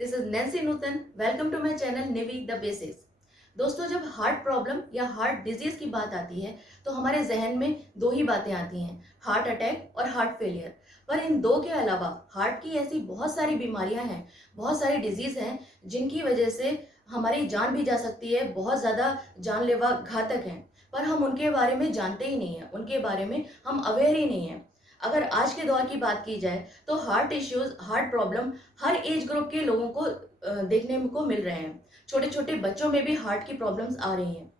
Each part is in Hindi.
This is Nancy Nutan. Welcome to my channel Nivi the basics. दोस्तों, जब हार्ट प्रॉब्लम या हार्ट डिजीज की बात आती है तो हमारे जहन में दो ही बातें आती हैं, हार्ट अटैक और हार्ट फेलियर। पर इन दो के अलावा हार्ट की ऐसी बहुत सारी बीमारियां हैं, बहुत सारी डिजीज हैं जिनकी वजह से हमारी जान भी जा सकती है, बहुत ज़्यादा जानलेवा घातक हैं। पर हम उनके बारे में जानते ही नहीं हैं, उनके बारे में हम अवेयर ही नहीं हैं। अगर आज के दौर की बात की जाए तो हार्ट इश्यूज, हार्ट प्रॉब्लम हर एज ग्रुप के लोगों को देखने को मिल रहे हैं। छोटे छोटे बच्चों में भी हार्ट की प्रॉब्लम्स आ रही हैं।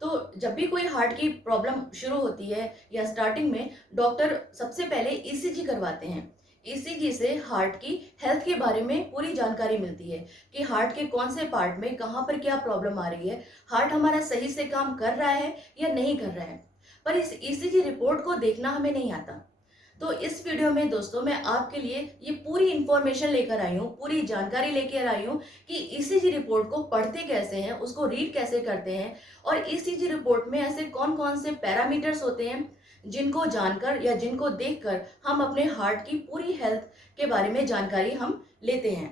तो जब भी कोई हार्ट की प्रॉब्लम शुरू होती है या स्टार्टिंग में, डॉक्टर सबसे पहले ईसीजी करवाते हैं। ईसीजी से हार्ट की हेल्थ के बारे में पूरी जानकारी मिलती है कि हार्ट के कौन से पार्ट में कहाँ पर क्या प्रॉब्लम आ रही है, हार्ट हमारा सही से काम कर रहा है या नहीं कर रहा है। पर इस ईसीजी रिपोर्ट को देखना हमें नहीं आता। तो इस वीडियो में दोस्तों मैं आपके लिए ये पूरी इंफॉर्मेशन लेकर आई हूँ, पूरी जानकारी लेकर आई हूँ कि ईसीजी रिपोर्ट को पढ़ते कैसे हैं, उसको रीड कैसे करते हैं, और ईसीजी रिपोर्ट में ऐसे कौन कौन से पैरामीटर्स होते हैं जिनको जानकर या जिनको देखकर हम अपने हार्ट की पूरी हेल्थ के बारे में जानकारी हम लेते हैं।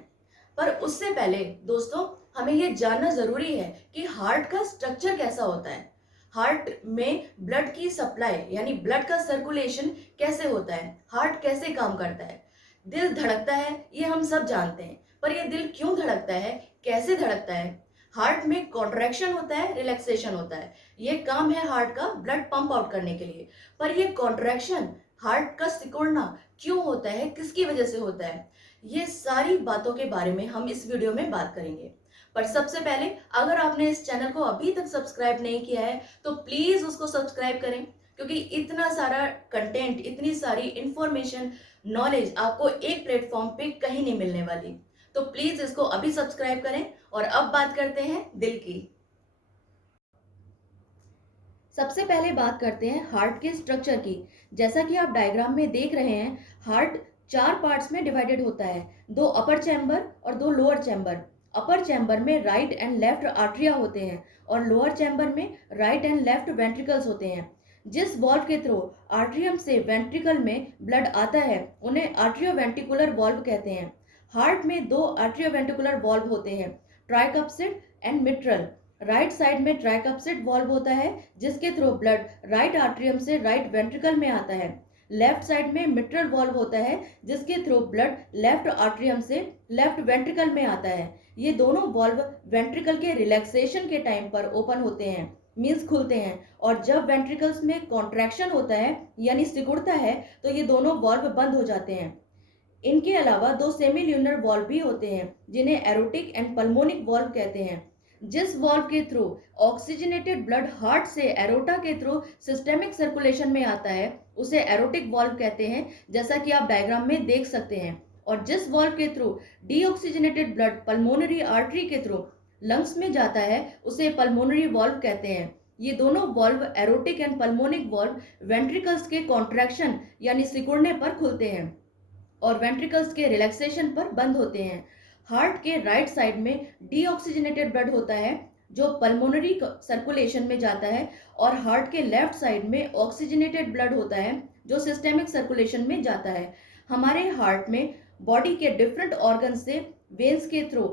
पर उससे पहले दोस्तों, हमें ये जानना जरूरी है कि हार्ट का स्ट्रक्चर कैसा होता है। हार्ट में ब्लड की सप्लाई यानी ब्लड का सर्कुलेशन कैसे होता है, हार्ट कैसे काम करता है। दिल धड़कता है, ये हम सब जानते हैं, पर ये दिल क्यों धड़कता है, कैसे धड़कता है। हार्ट में कॉन्ट्रैक्शन होता है, रिलैक्सेशन होता है, ये काम है हार्ट का ब्लड पंप आउट करने के लिए। पर ये कॉन्ट्रैक्शन, हार्ट का सिकुड़ना क्यों होता है, किसकी वजह से होता है, ये सारी बातों के बारे में हम इस वीडियो में बात करेंगे। पर सबसे पहले, अगर आपने इस चैनल को अभी तक सब्सक्राइब नहीं किया है तो प्लीज उसको सब्सक्राइब करें, क्योंकि इतना सारा कंटेंट, इतनी सारी इंफॉर्मेशन, नॉलेज आपको एक प्लेटफॉर्म पे कहीं नहीं मिलने वाली। तो प्लीज इसको अभी सब्सक्राइब करें। और अब बात करते हैं दिल की। सबसे पहले बात करते हैं हार्ट के स्ट्रक्चर की। जैसा कि आप डायग्राम में देख रहे हैं, हार्ट चार पार्ट्स में डिवाइडेड होता है, दो अपर चैम्बर और दो लोअर चैम्बर। अपर चैम्बर में राइट एंड लेफ्ट आर्टरिया होते हैं और लोअर चैम्बर में राइट एंड लेफ्ट वेंट्रिकल्स होते हैं। जिस वॉल्व के थ्रू आर्ट्रियम से वेंट्रिकल में ब्लड आता है उन्हें आर्ट्रियोवेंट्रिकुलर वॉल्व कहते हैं। हार्ट में दो आर्ट्रियोवेंट्रिकुलर वॉल्व होते हैं, tricuspid and mitral. Right side में ट्राइकप्सिड वॉल्व होता है जिसके थ्रू ब्लड राइट आर्ट्रियम से राइट वेंट्रिकल में आता है। लेफ्ट साइड में मिट्रल वॉल्व होता है जिसके थ्रू ब्लड लेफ्ट आर्ट्रियम से लेफ्ट वेंट्रिकल में आता है। ये दोनों वॉल्व वेंट्रिकल के रिलैक्सेशन के टाइम पर ओपन होते हैं, मीन्स खुलते हैं, और जब वेंट्रिकल्स में कॉन्ट्रैक्शन होता है यानी सिकुड़ता है तो ये दोनों वॉल्व बंद हो जाते हैं। इनके अलावा दो सेमील्यूनर वॉल्व भी होते हैं जिन्हें एरोटिक एंड पल्मोनिक वॉल्व कहते हैं। जिस वॉल्व के थ्रू ऑक्सीजनेटेड ब्लड हार्ट से एरोटा के थ्रू सिस्टेमिक सर्कुलेशन में आता है उसे एरोटिक वॉल्व कहते हैं, जैसा कि आप डायग्राम में देख सकते हैं। और जिस वॉल्व के through deoxygenated blood pulmonary artery के थ्रू लंग्स में जाता है उसे पल्मोनरी वॉल्व कहते हैं। ये दोनों valve, aortic and pulmonic valve, ventricles के कॉन्ट्रैक्शन यानी सिकुड़ने पर खुलते हैं और वेंट्रिकल्स के रिलैक्सेशन पर बंद होते हैं। हार्ट के राइट साइड में डीऑक्सीजनेटेड ब्लड होता है जो पल्मोनरी सर्कुलेशन में जाता है, और हार्ट के लेफ्ट साइड में ऑक्सीजनेटेड ब्लड होता है जो सिस्टेमिक सर्कुलेशन में जाता है। हमारे हार्ट में बॉडी के डिफरेंट ऑर्गन से वेन्स के through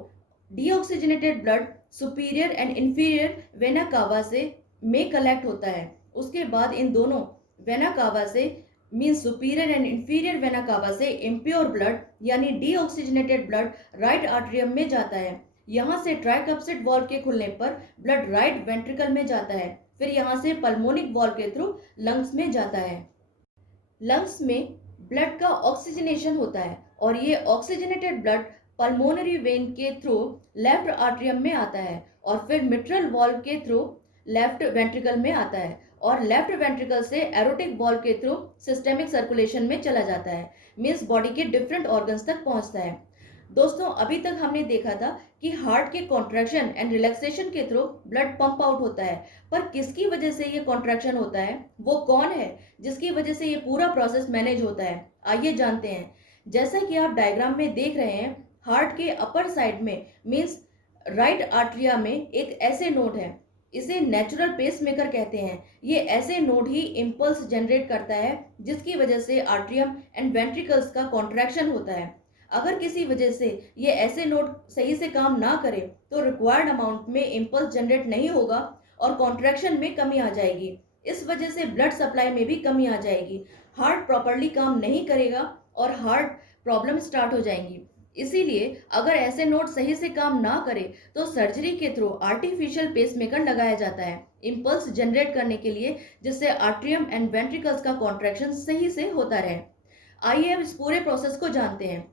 deoxygenated blood superior and inferior vena cava से में कलेक्ट होता है। उसके बाद इन दोनों वेना कावा से, mean superior and inferior vena cava से, इम्प्योर ब्लड यानी डीऑक्सीजनेटेड ब्लड राइट आर्टरियम में जाता है। यहाँ से ट्राइकप्सिड वॉल्व के खुलने पर ब्लड राइट वेंट्रिकल में जाता है, फिर यहाँ से पल्मोनिक वॉल्व के थ्रू लंग्स में जाता है। लंग्स में ब्लड का ऑक्सीजनेशन होता है और ये ऑक्सीजनेटेड ब्लड पल्मोनरी वेन के थ्रू लेफ्ट आर्टरियम में आता है और फिर मिट्रल वॉल्व के थ्रू लेफ्ट वेंट्रिकल में आता है और लेफ्ट वेंट्रिकल से एरोटिक वॉल्व के थ्रू सिस्टेमिक सर्कुलेशन में चला जाता है, मीन्स बॉडी के डिफरेंट ऑर्गन्स तक पहुंचता है। दोस्तों, अभी तक हमने देखा था कि हार्ट के कॉन्ट्रैक्शन एंड रिलैक्सेशन के थ्रू ब्लड पंप आउट होता है, पर किसकी वजह से ये कॉन्ट्रैक्शन होता है, वो कौन है जिसकी वजह से ये पूरा प्रोसेस मैनेज होता है, आइए जानते हैं। जैसा कि आप डायग्राम में देख रहे हैं, हार्ट के अपर साइड में, मीन्स राइट आर्टरिया में, एक ऐसे नोड है, इसे नेचुरल पेसमेकर कहते हैं। ये ऐसे नोड ही इम्पल्स जनरेट करता है जिसकी वजह से आर्ट्रियम एंड वेंट्रिकल्स का कॉन्ट्रैक्शन होता है। अगर किसी वजह से ये ऐसे नोड सही से काम ना करे तो रिक्वायर्ड अमाउंट में इम्पल्स जनरेट नहीं होगा और कॉन्ट्रैक्शन में कमी आ जाएगी। इस वजह से ब्लड सप्लाई में भी कमी आ जाएगी, हार्ट प्रॉपरली काम नहीं करेगा और हार्ट प्रॉब्लम स्टार्ट हो जाएंगी। इसीलिए अगर ऐसे नोड सही से काम ना करे तो सर्जरी के थ्रू आर्टिफिशियल पेसमेकर लगाया जाता है इम्पल्स जनरेट करने के लिए, जिससे आर्ट्रियम एंड वेंट्रिकल्स का कॉन्ट्रैक्शन सही से होता रहे। आइए अब इस पूरे प्रोसेस को जानते हैं।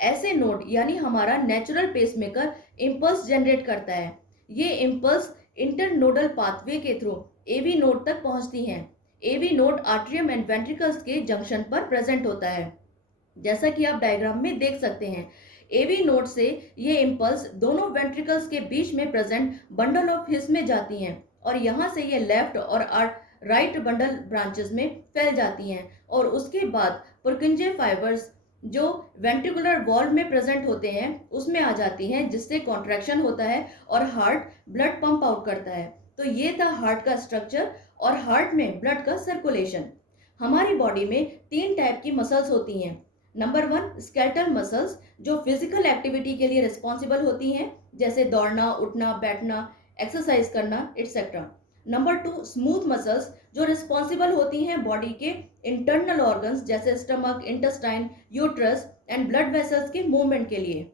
ऐसे नोड यानी हमारा नेचुरल पेसमेकर इम्पल्स जनरेट करता है। ये इम्पल्स इंटरनोडल पाथवे के थ्रू एवी नोड तक पहुंचती हैं। AV node atrium and ventricles के जंक्शन पर प्रेजेंट होता है, जैसा कि आप डायग्राम में देख सकते हैं। एवी नोड से ये इम्पल्स दोनों वेंट्रिकल्स के बीच में प्रेजेंट बंडल ऑफ हिस में जाती हैं और यहाँ से ये लेफ्ट और राइट बंडल ब्रांचेस में फैल जाती हैं और उसके बाद पुर्किंजे फाइबर्स जो वेंट्रिकुलर वॉल्व में प्रेजेंट होते हैं उसमें आ जाती हैं, जिससे कॉन्ट्रैक्शन होता है और हार्ट ब्लड पंप आउट करता है। तो ये था हार्ट का स्ट्रक्चर और हार्ट में ब्लड का सर्कुलेशन। हमारी बॉडी में 3 टाइप की मसल्स होती हैं। नंबर 1 स्केलेटल मसल्स जो फिजिकल एक्टिविटी के लिए रिस्पॉन्सिबल होती हैं, जैसे दौड़ना, उठना, बैठना, एक्सरसाइज करना एटसेट्रा। नंबर 2 स्मूथ मसल्स जो रिस्पॉन्सिबल होती हैं बॉडी के इंटरनल ऑर्गन्स जैसे stomach, intestine, uterus and blood vessels के मूवमेंट के लिए।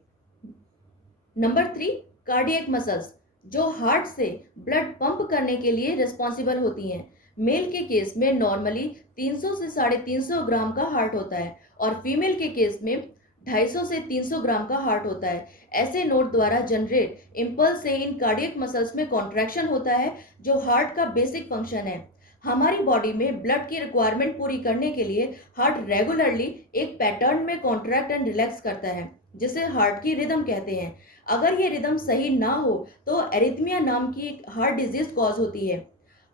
नंबर 3 कार्डियक मसल्स जो हार्ट से ब्लड पंप करने के लिए रिस्पॉन्सिबल होती हैं। मेल के केस में नॉर्मली 300 से 350 ग्राम का हार्ट होता है और फीमेल के केस में 250 से 300 ग्राम का हार्ट होता है। ऐसे नोड द्वारा जनरेट इम्पल्स से इन कार्डियक मसल्स में कॉन्ट्रैक्शन होता है जो हार्ट का बेसिक फंक्शन है। हमारी बॉडी में ब्लड की रिक्वायरमेंट पूरी करने के लिए हार्ट रेगुलरली एक पैटर्न में कॉन्ट्रैक्ट एंड रिलैक्स करता है, जिसे हार्ट की रिदम कहते हैं। अगर ये रिदम सही ना हो तो एरिथमिया नाम की एक हार्ट डिजीज कॉज होती है।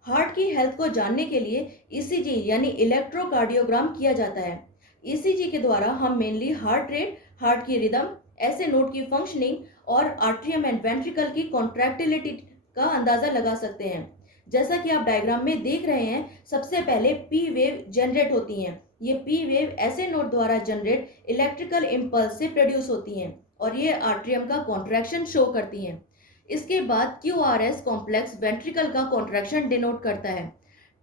हार्ट की हेल्थ को जानने के लिए ईसीजी यानी इलेक्ट्रोकार्डियोग्राम किया जाता है। ईसीजी के द्वारा हम मेनली हार्ट रेट, हार्ट की रिदम, ऐसे नोड की फंक्शनिंग और आर्ट्रियम एंड वेंट्रिकल की कॉन्ट्रैक्टिलिटी का अंदाजा लगा सकते हैं। जैसा कि आप डायग्राम में देख रहे हैं, सबसे पहले पी वेव जनरेट होती हैं। ये पी वेव ऐसे नोड द्वारा जनरेट इलेक्ट्रिकल इम्पल्स से प्रोड्यूस होती हैं और ये आर्ट्रियम का कॉन्ट्रैक्शन शो करती हैं। इसके बाद QRS कॉम्प्लेक्स वेंट्रिकल का कॉन्ट्रैक्शन डिनोट करता है।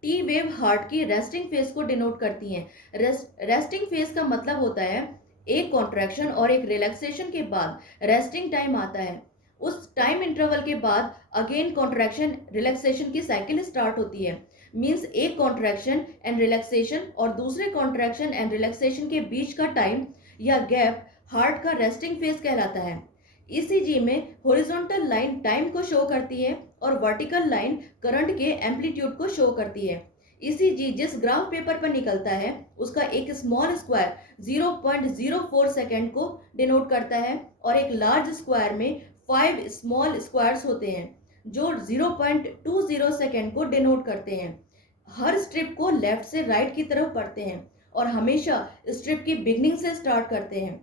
टी वेव हार्ट की रेस्टिंग फेज को डिनोट करती हैं। रेस्टिंग फेज का मतलब होता है एक कॉन्ट्रैक्शन और एक रिलैक्सेशन के बाद रेस्टिंग टाइम आता है। उस टाइम इंटरवल के बाद अगेन कॉन्ट्रैक्शन रिलैक्सेशन की साइकिल स्टार्ट होती है। मींस एक कॉन्ट्रैक्शन एंड रिलैक्सेशन और दूसरे कॉन्ट्रैक्शन एंड रिलैक्सेशन के बीच का टाइम या गैप हार्ट का रेस्टिंग फेज कहलाता है। ईसीजी में हॉरिजॉन्टल लाइन टाइम को शो करती है और वर्टिकल लाइन करंट के एम्पलीट्यूड को शो करती है। ईसीजी जिस ग्राफ पेपर पर निकलता है उसका एक स्मॉल स्क्वायर 0.04 सेकेंड को डिनोट करता है और एक लार्ज स्क्वायर में 5 स्मॉल स्क्वायर्स होते हैं जो 0.20 सेकेंड को डिनोट करते हैं। हर स्ट्रिप को लेफ्ट से राइट की तरफ पढ़ते हैं और हमेशा स्ट्रिप की बिगनिंग से स्टार्ट करते हैं।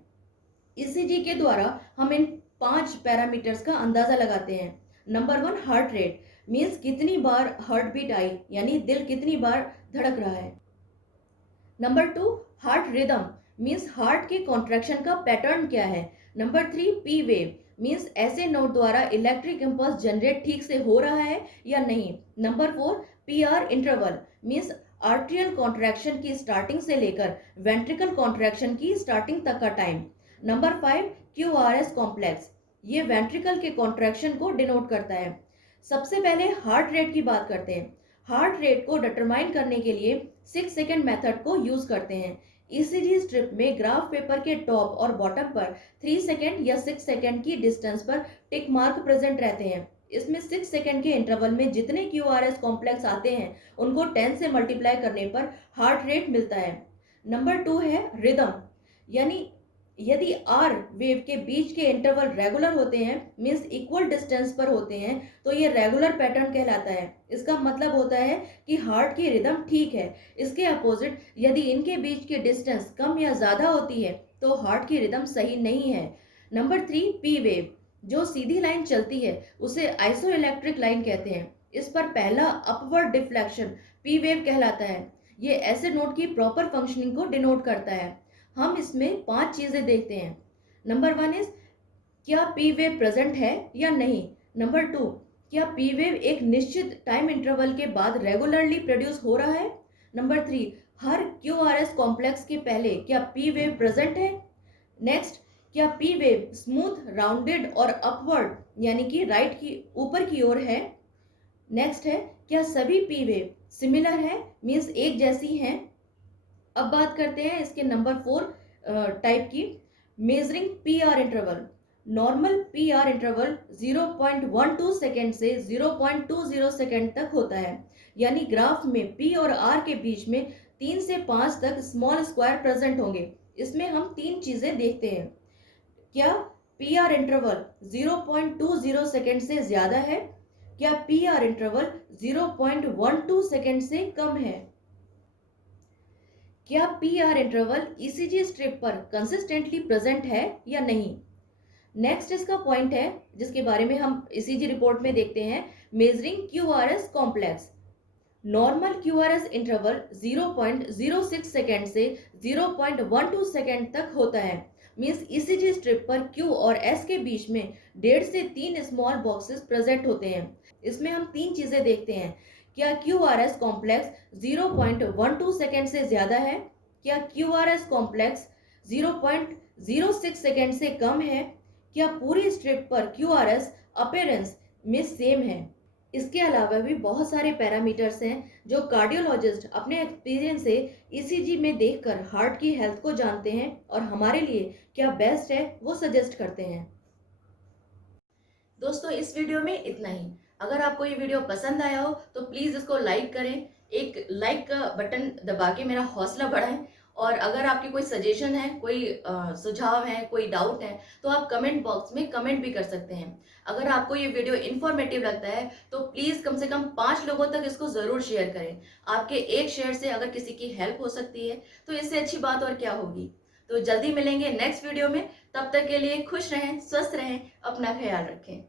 ईसीजी के द्वारा हम इन 5 पैरामीटर्स का अंदाजा लगाते हैं। नंबर 1 हार्ट रेट मीन्स कितनी बार हार्ट बीट आई, यानी दिल कितनी बार धड़क रहा है। Number 2 heart rhythm means heart के कॉन्ट्रैक्शन का पैटर्न क्या है। Number 3 P wave means SA node द्वारा इलेक्ट्रिक इम्पल्स जनरेट ठीक से हो रहा है या नहीं। Number 4 PR interval means atrial contraction की स्टार्टिंग से लेकर वेंट्रिकल कॉन्ट्रैक्शन की स्टार्टिंग तक का टाइम। नंबर 5 QRS कॉम्प्लेक्स, ये वेंट्रिकल के कॉन्ट्रैक्शन को डिनोट करता है। सबसे पहले हार्ट रेट की बात करते हैं। हार्ट रेट को डिटरमाइन करने के लिए 6 सेकेंड मेथड को यूज करते हैं। ईसीजी स्ट्रिप में ग्राफ पेपर के टॉप और बॉटम पर 3 सेकेंड या 6 सेकेंड की डिस्टेंस पर टिक मार्क प्रेजेंट रहते हैं। इसमें 6 सेकेंड के इंटरवल में जितने QRS कॉम्प्लेक्स आते हैं उनको 10 से मल्टीप्लाई करने पर हार्ट रेट मिलता है। नंबर 2 है रिदम, यानी यदि आर वेव के बीच के इंटरवल रेगुलर होते हैं मीन्स इक्वल डिस्टेंस पर होते हैं तो ये रेगुलर पैटर्न कहलाता है। इसका मतलब होता है कि हार्ट की रिदम ठीक है। इसके अपोजिट यदि इनके बीच की डिस्टेंस कम या ज़्यादा होती है तो हार्ट की रिदम सही नहीं है। नंबर 3 पी वेव, जो सीधी लाइन चलती है उसे आइसो इलेक्ट्रिक लाइन कहते हैं। इस पर पहला अपवर्ड डिफ्लेक्शन पी वेव कहलाता है। ये ऐसे नोड की प्रॉपर फंक्शनिंग को डिनोट करता है। हम इसमें 5 चीजें देखते हैं। नंबर 1 इज क्या पी वेव प्रेजेंट है या नहीं। नंबर 2, क्या पी वेव एक निश्चित टाइम इंटरवल के बाद रेगुलरली प्रोड्यूस हो रहा है। नंबर 3, हर क्यू आर एस कॉम्प्लेक्स के पहले क्या पी वेव प्रेजेंट है। नेक्स्ट, क्या पी वेव स्मूथ राउंडेड और अपवर्ड यानी कि राइट की ऊपर की ओर है। नेक्स्ट है, क्या सभी पी वेव सिमिलर है मीन्स एक जैसी हैं। अब बात करते हैं इसके नंबर 4 टाइप की, measuring P R interval. Normal P R interval 0.12 second से 0.20 सेकेंड तक होता है, यानी ग्राफ में पी और आर के बीच में 3 से 5 तक स्मॉल स्क्वायर प्रेजेंट होंगे। इसमें हम तीन चीजें देखते हैं, क्या पी आर इंटरवल 0.20 सेकेंड से ज्यादा है, क्या पी आर इंटरवल 0.12 सेकेंड से कम है, क्या P R interval ECG strip पर कंसिस्टेंटली प्रेजेंट है या नहीं। नेक्स्ट इसका पॉइंट है जिसके बारे में हम ईसीजी रिपोर्ट में देखते हैं, measuring QRS complex. Normal QRS interval 0.06 second से 0.12 सेकेंड तक होता है, मीन्स ईसीजी स्ट्रिप पर क्यू और एस के बीच में 1.5 से 3 स्मॉल बॉक्सेस प्रेजेंट होते हैं। इसमें हम तीन चीजें देखते हैं, क्या Q R S complex 0.12 second से ज्यादा है, क्या Q R S complex 0.06 second से कम है, क्या पूरी स्ट्रिप पर क्यू आर एस अपीयरेंस में सेम है। इसके अलावा भी बहुत सारे पैरामीटर्स हैं जो कार्डियोलॉजिस्ट अपने एक्सपीरियंस से ईसीजी में देखकर हार्ट की हेल्थ को जानते हैं और हमारे लिए क्या बेस्ट है वो सजेस्ट करते हैं। दोस्तों इस वीडियो में इतना ही। अगर आपको ये वीडियो पसंद आया हो तो प्लीज़ इसको लाइक करें, एक लाइक का बटन दबा के मेरा हौसला बढ़ाएं। और अगर आपकी कोई सजेशन है, कोई सुझाव है, कोई डाउट है तो आप कमेंट बॉक्स में कमेंट भी कर सकते हैं। अगर आपको ये वीडियो इन्फॉर्मेटिव लगता है तो प्लीज़ कम से कम 5 लोगों तक इसको ज़रूर शेयर करें। आपके एक शेयर से अगर किसी की हेल्प हो सकती है तो इससे अच्छी बात और क्या होगी। तो जल्दी मिलेंगे नेक्स्ट वीडियो में, तब तक के लिए खुश रहें, स्वस्थ रहें, अपना ख्याल रखें।